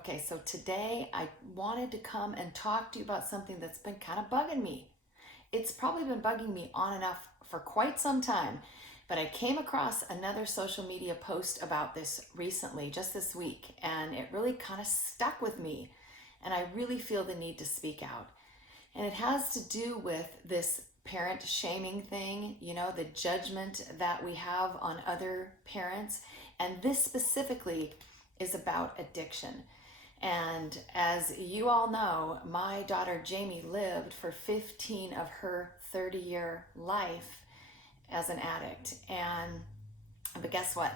Okay, so today I wanted to come and talk to you about something that's been kind of bugging me. It's probably been bugging me on and off for quite some time, but I came across another social media post about this recently, just this week, and it really kind of stuck with me. And I really feel the need to speak out. And it has to do with this parent shaming thing, the judgment that we have on other parents. And this specifically is about addiction. And as you all know, my daughter Jamie lived for 15 of her 30-year life as an addict. But guess what?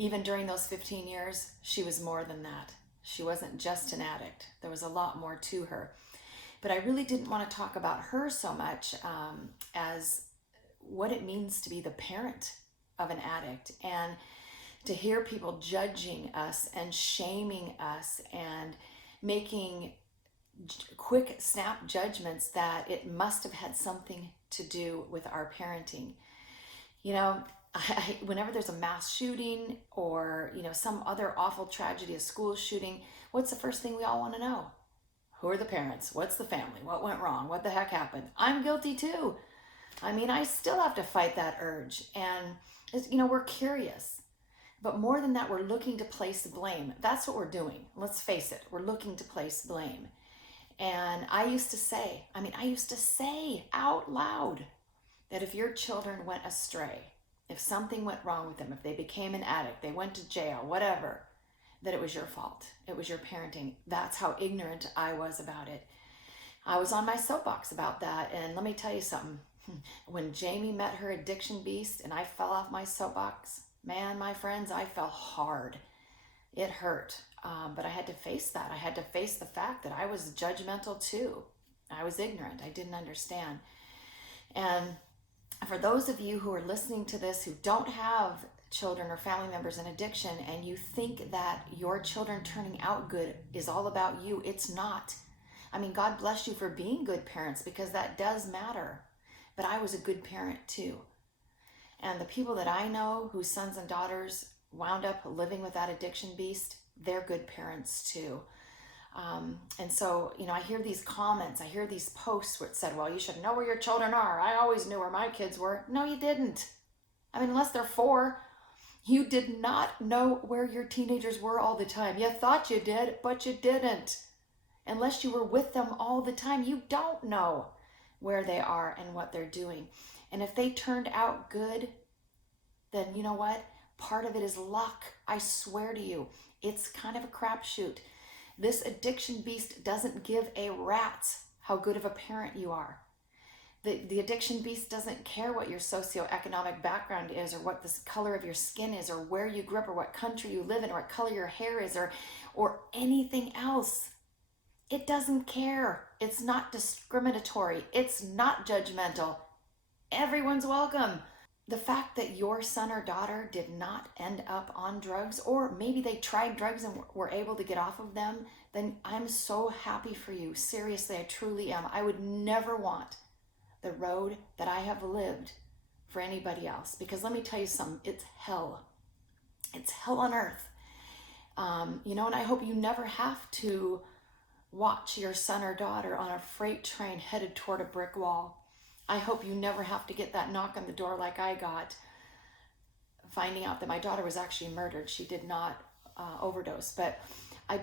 Even during those 15 years, she was more than that. She wasn't just an addict. There was a lot more to her. But I really didn't want to talk about her so much as what it means to be the parent of an addict, and to hear people judging us and shaming us and making quick snap judgments that it must have had something to do with our parenting. You know, whenever there's a mass shooting or, some other awful tragedy, a school shooting, what's the first thing we all want to know? Who are the parents? What's the family? What went wrong? What the heck happened? I'm guilty too. I mean, I still have to fight that urge. And, we're curious. But more than that, we're looking to place blame. That's what we're doing. Let's face it. We're looking to place blame. And I used to say out loud that if your children went astray, if something went wrong with them, if they became an addict, they went to jail, whatever, that it was your fault. It was your parenting. That's how ignorant I was about it. I was on my soapbox about that. And let me tell you something. When Jamie met her addiction beast and I fell off my soapbox, man, my friends, I fell hard. It hurt. But I had to face that. I had to face the fact that I was judgmental too. I was ignorant. I didn't understand. And for those of you who are listening to this who don't have children or family members in addiction, and you think that your children turning out good is all about you, it's not. I mean, God bless you for being good parents, because that does matter. But I was a good parent too. And the people that I know whose sons and daughters wound up living with that addiction beast, they're good parents too. And so, I hear these comments, I hear these posts where it said, well, you should know where your children are. I always knew where my kids were. No, you didn't. I mean, unless they're 4, you did not know where your teenagers were all the time. You thought you did, but you didn't. Unless you were with them all the time, you don't know where they are and what they're doing. And if they turned out good, then you know what? Part of it is luck. I swear to you, it's kind of a crapshoot. This addiction beast doesn't give a rat's how good of a parent you are. The addiction beast doesn't care what your socioeconomic background is, or what the color of your skin is, or where you grew up, or what country you live in, or what color your hair is, or anything else. It doesn't care. It's not discriminatory. It's not judgmental. Everyone's welcome. The fact that your son or daughter did not end up on drugs, or maybe they tried drugs and were able to get off of them, then I'm so happy for you. Seriously, I truly am. I would never want the road that I have lived for anybody else, because let me tell you something, it's hell. It's hell on earth. And I hope you never have to watch your son or daughter on a freight train headed toward a brick wall. I hope you never have to get that knock on the door like I got, finding out that my daughter was actually murdered. She did not overdose. But I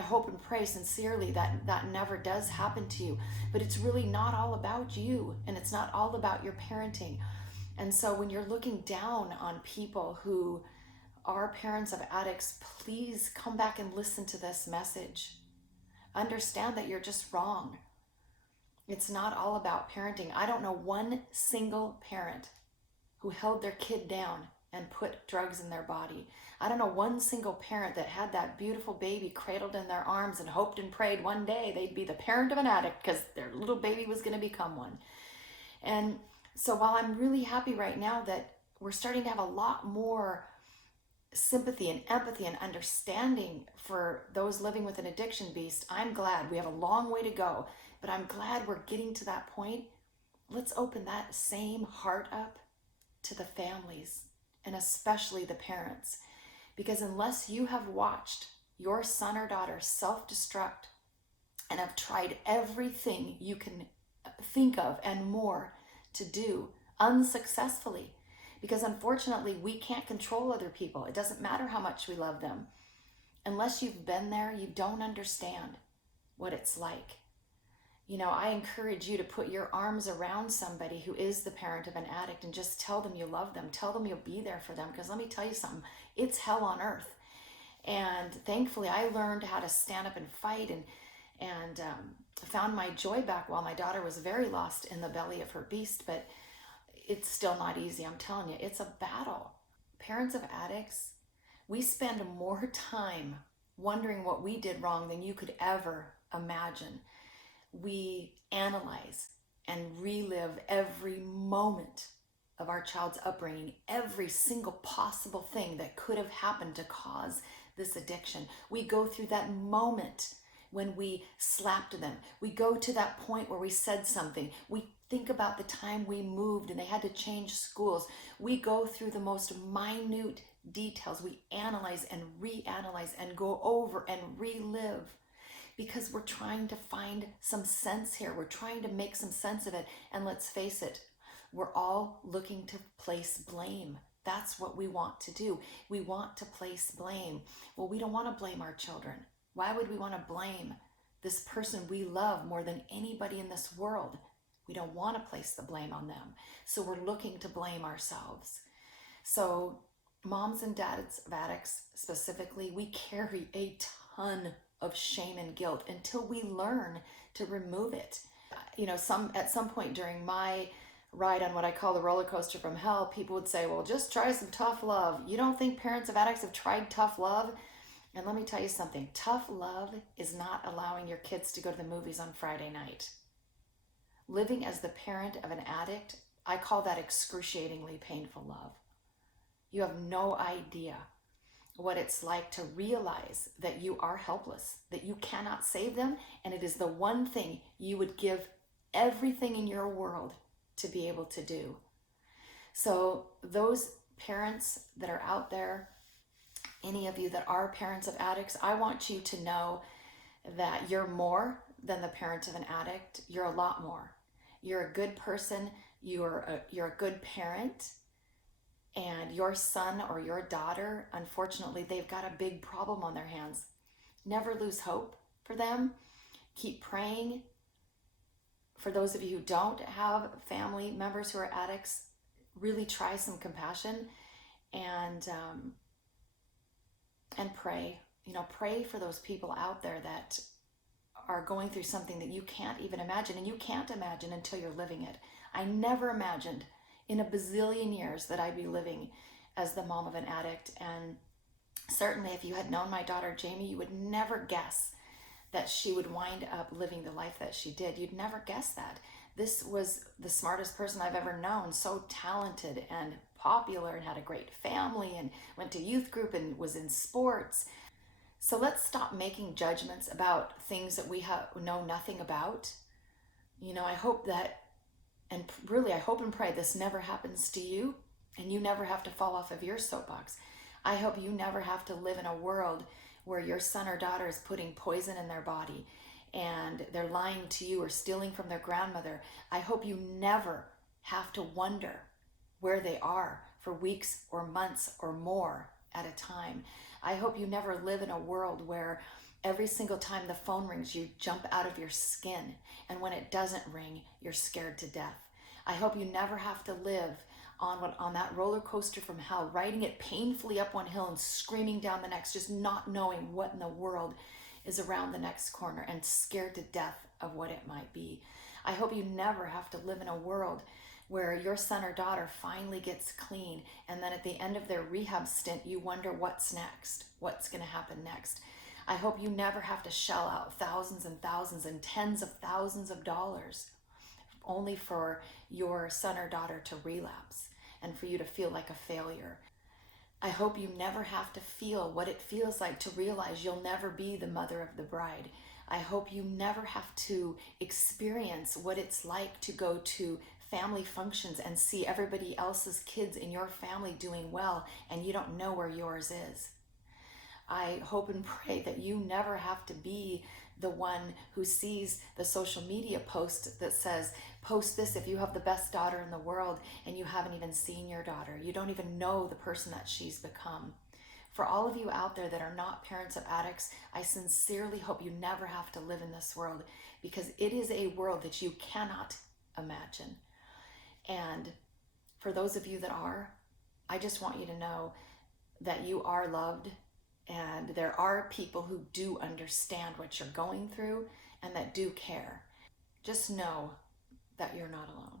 hope and pray sincerely that that never does happen to you. But it's really not all about you, and it's not all about your parenting. And so when you're looking down on people who are parents of addicts, please come back and listen to this message. Understand that you're just wrong. It's not all about parenting. I don't know one single parent who held their kid down and put drugs in their body. I don't know one single parent that had that beautiful baby cradled in their arms and hoped and prayed one day they'd be the parent of an addict because their little baby was going to become one. And so while I'm really happy right now that we're starting to have a lot more sympathy and empathy and understanding for those living with an addiction beast, I'm glad. We have a long way to go, but I'm glad we're getting to that point. Let's open that same heart up to the families, and especially the parents, because unless you have watched your son or daughter self-destruct and have tried everything you can think of and more to do unsuccessfully. Because unfortunately, we can't control other people. It doesn't matter how much we love them. Unless you've been there, you don't understand what it's like. I encourage you to put your arms around somebody who is the parent of an addict and just tell them you love them. Tell them you'll be there for them. Because let me tell you something, it's hell on earth. And thankfully, I learned how to stand up and fight and found my joy back while my daughter was very lost in the belly of her beast. But it's still not easy. I'm telling you, it's a battle. Parents of addicts, we spend more time wondering what we did wrong than you could ever imagine. We analyze and relive every moment of our child's upbringing, every single possible thing that could have happened to cause this addiction. We go through that moment when we slapped them. We go to that point where we said something. We think about the time we moved and they had to change schools. We go through the most minute details. We analyze and reanalyze and go over and relive because we're trying to find some sense here. We're trying to make some sense of it. And let's face it, we're all looking to place blame. That's what we want to do. We want to place blame. Well, we don't want to blame our children. Why would we want to blame this person we love more than anybody in this world? We don't want to place the blame on them. So we're looking to blame ourselves. So moms and dads of addicts specifically, we carry a ton of shame and guilt until we learn to remove it. At some point during my ride on what I call the roller coaster from hell, people would say, well, just try some tough love. You don't think parents of addicts have tried tough love? And let me tell you something, tough love is not allowing your kids to go to the movies on Friday night. Living as the parent of an addict, I call that excruciatingly painful love. You have no idea what it's like to realize that you are helpless, that you cannot save them, and it is the one thing you would give everything in your world to be able to do. So those parents that are out there, any of you that are parents of addicts, I want you to know that you're more than the parent of an addict. You're a lot more. You're a good person. You're a good parent. And your son or your daughter, unfortunately, they've got a big problem on their hands. Never lose hope for them. Keep praying. For those of you who don't have family members who are addicts, really try some compassion and pray. Pray for those people out there that are going through something that you can't even imagine, and you can't imagine until you're living it. I never imagined in a bazillion years that I'd be living as the mom of an addict. And certainly if you had known my daughter Jamie, you would never guess that she would wind up living the life that she did. You'd never guess that. This was the smartest person I've ever known, so talented and popular and had a great family and went to youth group and was in sports. So let's stop making judgments about things that we know nothing about. I hope that, and really I hope and pray this never happens to you and you never have to fall off of your soapbox. I hope you never have to live in a world where your son or daughter is putting poison in their body and they're lying to you or stealing from their grandmother. I hope you never have to wonder where they are for weeks or months or more at a time. I hope you never live in a world where every single time the phone rings, you jump out of your skin, and when it doesn't ring, you're scared to death. I hope you never have to live on that roller coaster from hell, riding it painfully up one hill and screaming down the next, just not knowing what in the world is around the next corner and scared to death of what it might be. I hope you never have to live in a world where your son or daughter finally gets clean, and then at the end of their rehab stint, you wonder what's next, what's going to happen next. I hope you never have to shell out thousands and thousands and tens of thousands of dollars only for your son or daughter to relapse and for you to feel like a failure. I hope you never have to feel what it feels like to realize you'll never be the mother of the bride. I hope you never have to experience what it's like to go to family functions and see everybody else's kids in your family doing well and you don't know where yours is. I hope and pray that you never have to be the one who sees the social media post that says, post this if you have the best daughter in the world, and you haven't even seen your daughter. You don't even know the person that she's become. For all of you out there that are not parents of addicts, I sincerely hope you never have to live in this world, because it is a world that you cannot imagine. And for those of you that are, I just want you to know that you are loved, and there are people who do understand what you're going through and that do care. Just know that you're not alone.